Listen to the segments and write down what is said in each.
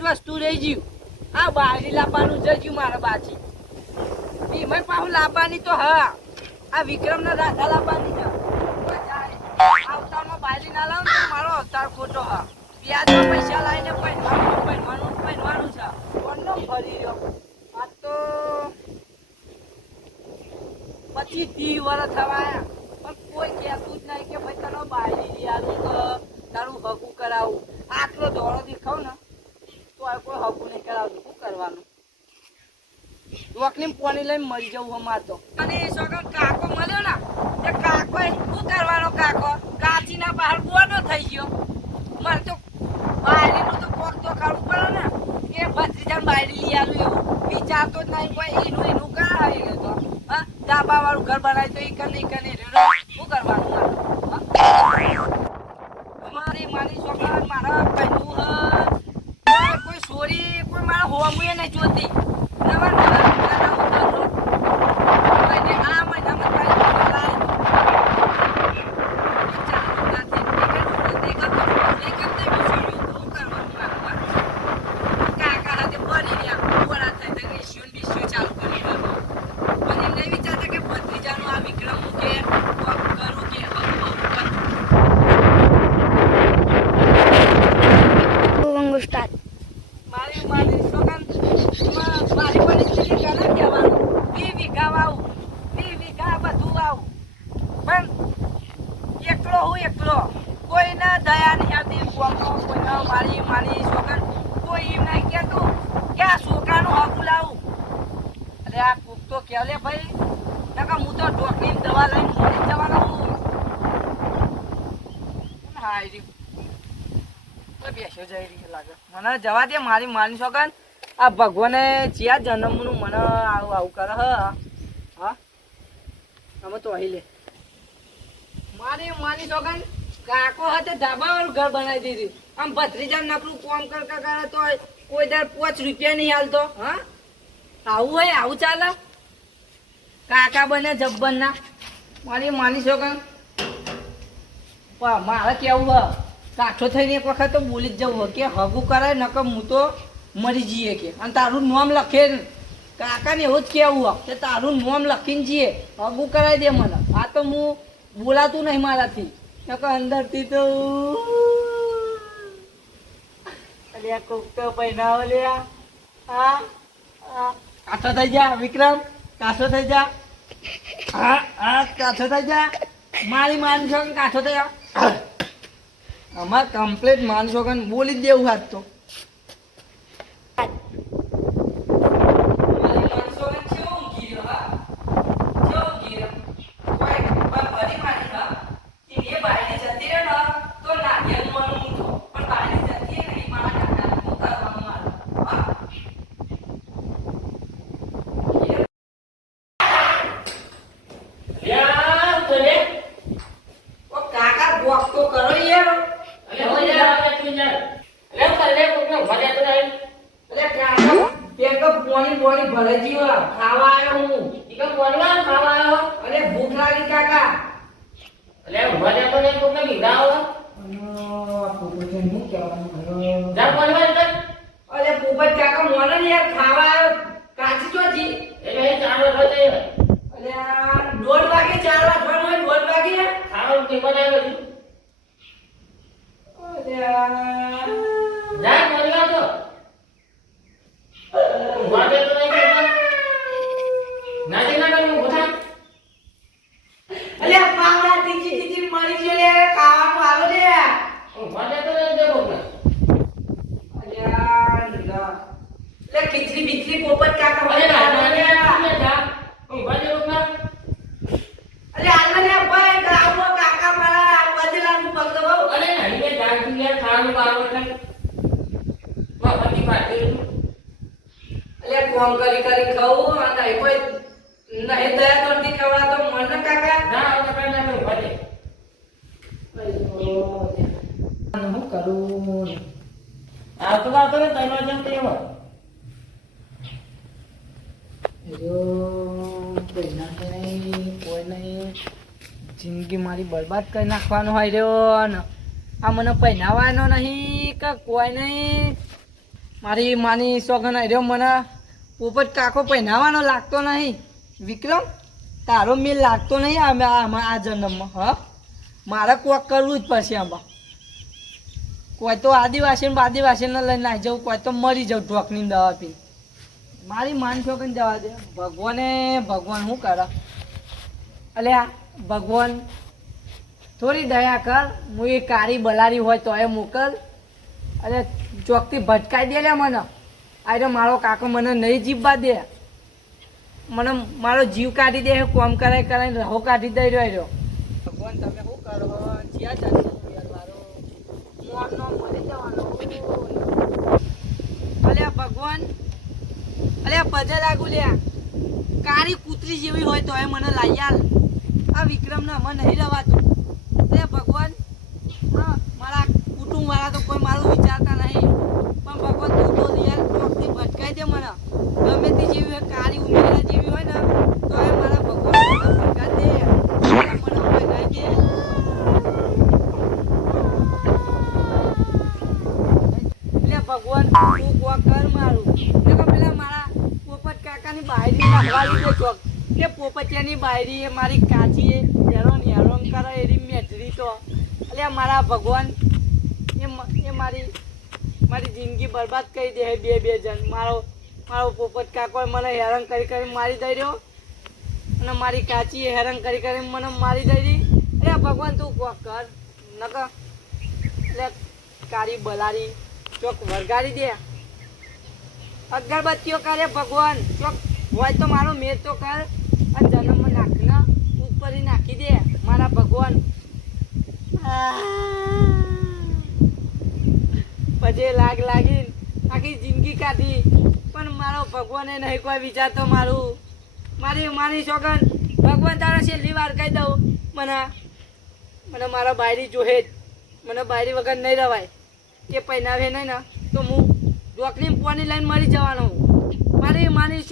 જ વસ્તુ રહી ગયું. આ બારી લાવવાનું જ ગયું મારા બાજી. એમાં પાછું લાવવાની તો હા આ વિક્રમના રાધા લાવવાની છે. અવતારમાં બારી ના લાવ તો મારો અવતાર ખોટો હા. વ્યાજમાં પૈસા લાવીને પહેરવાનું છે. કોણનો ફરી રહ્યો આ તો 25-30 વર્ષ થવાયા પણ કોઈ કહેતું જ નહીં કે ભાઈ તને બારી લઈ આવું કે તારું હકું કરાવું. આટલો દોડો દેખાવ ને તો આ કોઈ હકું નહીં કરાવતું. શું કરવાનું? વકલી પાણી લઈને મરી જવું અમાર તો. અને એ છોકરો કાકો મળ્યો ને તે કાકો શું કરવાનો? કાકો કાચીના બહાર ગોળો થઈ ગયો. મારે તો બાયરીનું તો કોક તો કરવું પડે ને કે ભત્રીજાને બાયરી લઈ આવું એવું વિચારતો જ નહીં. કોઈ એનું કાં આવી ગયો તો હા ડાબા વાળું ઘર બનાવી તો ઈ કને શું કરવાનું? મારી માની છોકરા મારા પહેલું કોઈ સોરી કોઈ મારા હોમુએ નહીં જોતી. મને જવા દે મારી માની છોકન. આ ભગવાને જ્યાં જન્મનું મને આવું કરે હા અમે તો અહીં લે મારી માની છોકન કાકો હાથે ધાબા વાળું ઘર બનાવી દીધું. આમ ભત્રીજા નકરું કોમ કરે તો કોઈ દર 5 રૂપિયા નહીં હાલતો. હા આવું હોય આવું ચાલે? કાકા બને જબ્બર ના મારી માની છોકન. મારે કેવું હ કાઠો થઈને એક વખત તો બોલી જ જવું કે હગું કરાય નકર હું તો મરી જઈએ કે. અને તારું નામ લખે કાકાને એવું જ કહેવું કે તારું નામ લખીને જઈએ હગું કરાવી દે મને. આ તો હું બોલાતું નહીં મારાથી નકર અંદરથી તો અલ્યા કોક તો પહેરાવો લે. હા કાઠો થઈ જા વિક્રમ, કાઠો થઈ જા. હા કાઠો થઈ જા મારી માની છો કાઠો થઈ જા. અમાર કમ્પ્લીટ માનસો કે બોલી જ દેવું હાથ તો. કોમ કરી ખાવું અને કોઈ નહીં દયા કરતી ખવડા તો મને કાકા ના કાકા ના ભલે હું કરું આવતો ને તૈનો જમ તેવો કોઈ નહીં જિંદગી મારી બરબાદ કરી નાખવાનો હોય રહ્યો ને આ મને પહેરાવાનો નહીં કે કોઈ નહીં મારી માની સોગન આવ્યો મને પોપટ કાકો પહેરાવાનો લાગતો નહીં. વિક્રમ તારો મેલ લાગતો નહીં આ જન્મમાં. હા મારે કોક કરવું જ પડશે આમાં. કોઈ તો આદિવાસીને લઈને આવી જાઉં, કોઈ તો મરી જાઉં ઢોકની દવા પી. મારી માન સોગન જવા દે. ભગવાન શું કરે? અલ્યા ભગવાન થોડી દયા કર. હું એ કાળી બલારી હોય તો એ મોકલ. અરે ચોકથી ભટકાઈ દે લે મને. અરે મારો કાકો મને નહીં જીવવા દે. મને મારો જીવ કાઢી દે. કોમ કરાઈને રહો કાઢી દઈ રહ્યો. ભગવાન તમે શું કરો? જ્યાં ચાલશે મરી જવાનો. અલ્યા ભગવાન, અલ્યા પજે લાગુ લ્યા. કાળી કૂતરી જેવી હોય તો એ મને લાઈ આલ. આ વિક્રમને અમે નહીં રવાતું. અરે ભગવાન, હા મારા કુટુંબ વાળા તો કોઈ મારું વિચારતા નહીં, પણ ભગવાન તું તો યાર ચોકથી ભટકાઈ દે મને. ગમે તે જેવી હોય, કાળી ઉમેરા જેવી હોય ને તો એ મારા ભગવાન ભટકાઈ દે. મને ભટકાઈ દે. એટલે ભગવાન તું કોક કર મારું. પેલા મારા પોપટ કાકાની બાયરી નાખવાની છે ચોક. કે પોપટિયાની બાયરી એ મારી કાચી હેરોન કરે એની મેટરી તો. એટલે મારા ભગવાન એ મારી જિંદગી બરબાદ કરી દે. બે જણ મારો પોપટ કાકો મને હેરાન કરી મારી દઈ રહ્યો, અને મારી કાચી હેરાન કરી મને મારી દઈ રહી. અરે ભગવાન તું કોક કર નક. એટલે કાળી બલારી ચોક વરગાડી દે. અગરબત્તીઓ કરે ભગવાન. ચોક હોય તો મારો મેર તો કર. આ જન્મમાં નાખના ઉપર નાખી દે મારા ભગવાન. પછી લાગીને આખી જિંદગી કાઢી, પણ મારો ભગવાન એ નહીં કોઈ વિચારતો. મારી સોગન ભગવાન તારા છેલ્લી વાર કહી દઉં, મને મારા બાયરી જોહે જ. મને બાયરી વગર નહીં રવાય. કે પહેનાવે નહીં ને તો હું ડોકની પોની લઈને મરી જવાનો. મારી માની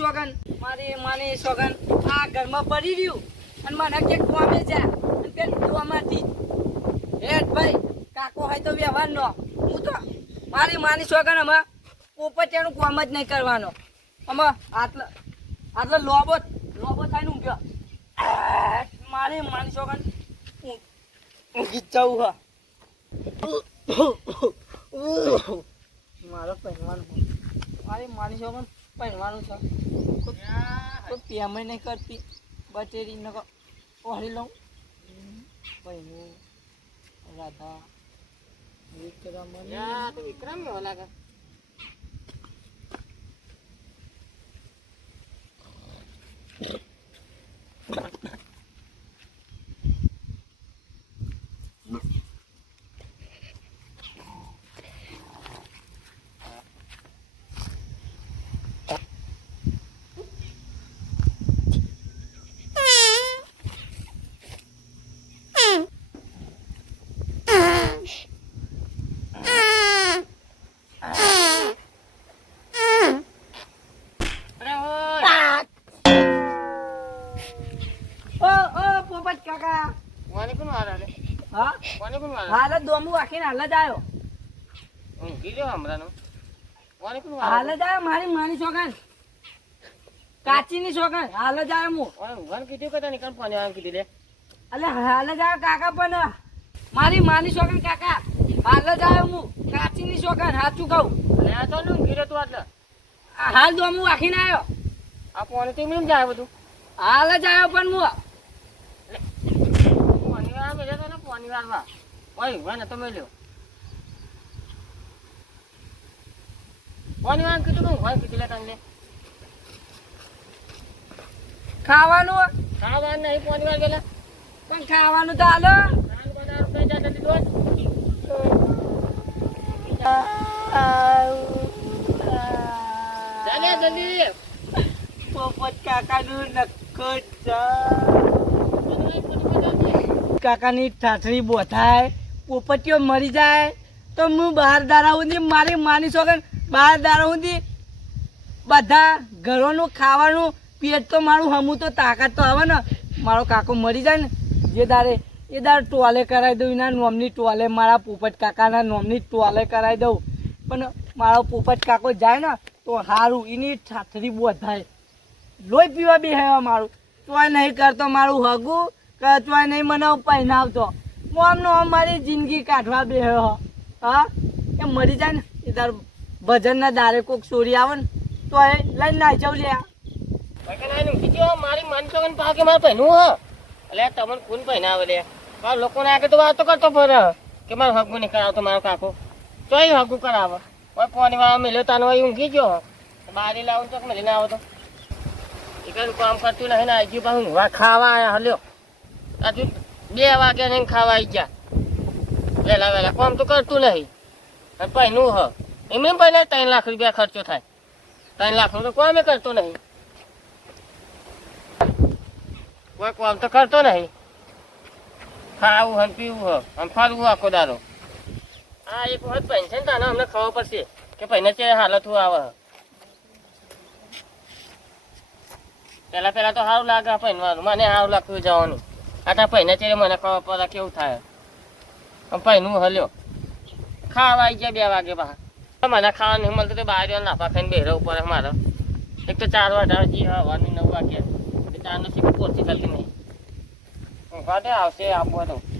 સોગન આ ઘરમાં પડી રહ્યું અને મને કે કોમે જા અને પેલી દોમાંથી હેઠ ભાઈ કાકો હોય તો વ્યવહાર નો. હું તો મારી માની સોગન આમાં પોપટિયાનું કોમ જ નહીં કરવાનો. આમાં આટલો લોબો થઈને ઊંઘ્યો. મારી માની સોગન ઊંઘી જ જવું હા. મારો પહેરવાનું મારી માની સોગન પહેરવાનું છે. તો પેમેન્ટ નહીં કરતી બચેરી ન ઓહરી લઉં. પહેરું રાધા વિક્રમ એવો લાગે. હાલ દોમું વાખીને હાલ જ આવ્યો. હાલ જ આવ્યો મારી માની સોગન કાચીની સોગન હાલ જ આવ્યો હું. કીધું કે કીધું લે. અલે હાલ જ આવ્યો કાકા, પણ મારી માની સોગન કાકા હાલ જ આવ્યો હું. કાચીની સોગન સાચું કહું. હાલ દોમું વાખીને આવ્યો. આ પોણી તો એમ જાય બધું. હાલ જ આવ્યો પણ હું ખાવાનું નહીં પોની વાર ગયેલા પણ ખાવાનું તો હાલો. પોપટ કાકાનું નખો કાકાની ઠાઠરી બોથાય પોપટીઓ મરી જાય તો હું બહાર દારા સુધી મારી માની સોગન બહાર દારા સુધી બધા ઘરોનું ખાવાનું પેટ તો મારું હમું તો તાકાત તો આવે ને. મારો કાકો મરી જાય ને જે દારે એ દારે ટોલે કરાવી દઉં. એના નોમની ટોલે મારા પોપટ કાકાના નોમની ટોલે કરાવી દઉં. પણ મારો પોપટ કાકો જાય ને તો સારું એની ઠાઠરી બોધાય લોહી પીવા બી હે મારું તોય નહીં કરતો મારું હગું કે તોય નહીં મને પહેનાવતો હું આમનો મારી જિંદગી કાઢવા બે હા એ મરી જાય ને એ તાર ભજનના દારે કોક ચોરી આવે ને તો એ લઈને નાચવ લ્યા મારી માનસો કે મારે પહેરવું હ એટલે તમને કોણ પહેનાવે લે મારા લોકોને આગળ તો વાતો કરતો ફરે કે મારું હગું નહીં કરાવતો મારો કાકો તોય હગું કરાવે કોઈ પાણી વાળા મેલ્યો તાનો ઊંઘી ગયો બારી લાવું તો મેલીને આવો તો એકલું કામ કરતું નહીં ને આવી ગયું પાછું ખાવા આવ્યા હલ્યો હજુ 2 વાગ્યા નહીં ખાવા આવી ગયા વહેલા વહેલા કામ તો કરતું નહીં અને પહેનું હ એમને પહેલા 3 લાખ રૂપિયા ખર્ચો થાય 3 લાખ તો કોઈ મેં કરતો નહીં કોઈ કામ તો કરતો નહીં ખાવું હન પીવું હ અને ફરવું આખો દારો આ એક વખત પેન્શન તાને અમને ખબર પડશે કે પહેને છે હાલત હું આવે પેલા તો સારું લાગે પહેરવાનું મને સારું લાગતું જવાનું આ પહેને છે મને ખબર પડે કેવું થાય પહેનું હલ્યો ખાવા આવી ગયા 2 વાગે બહાર મને ખાવા નહીં મળતું તો બહાર નાફા ખાઈને બેહરવું પડે મારે એક તો 4 વાગ્યા હવાની 9 વાગ્યા 4 નો સીધું પોચી થતી નહીં આવશે આપવું હતું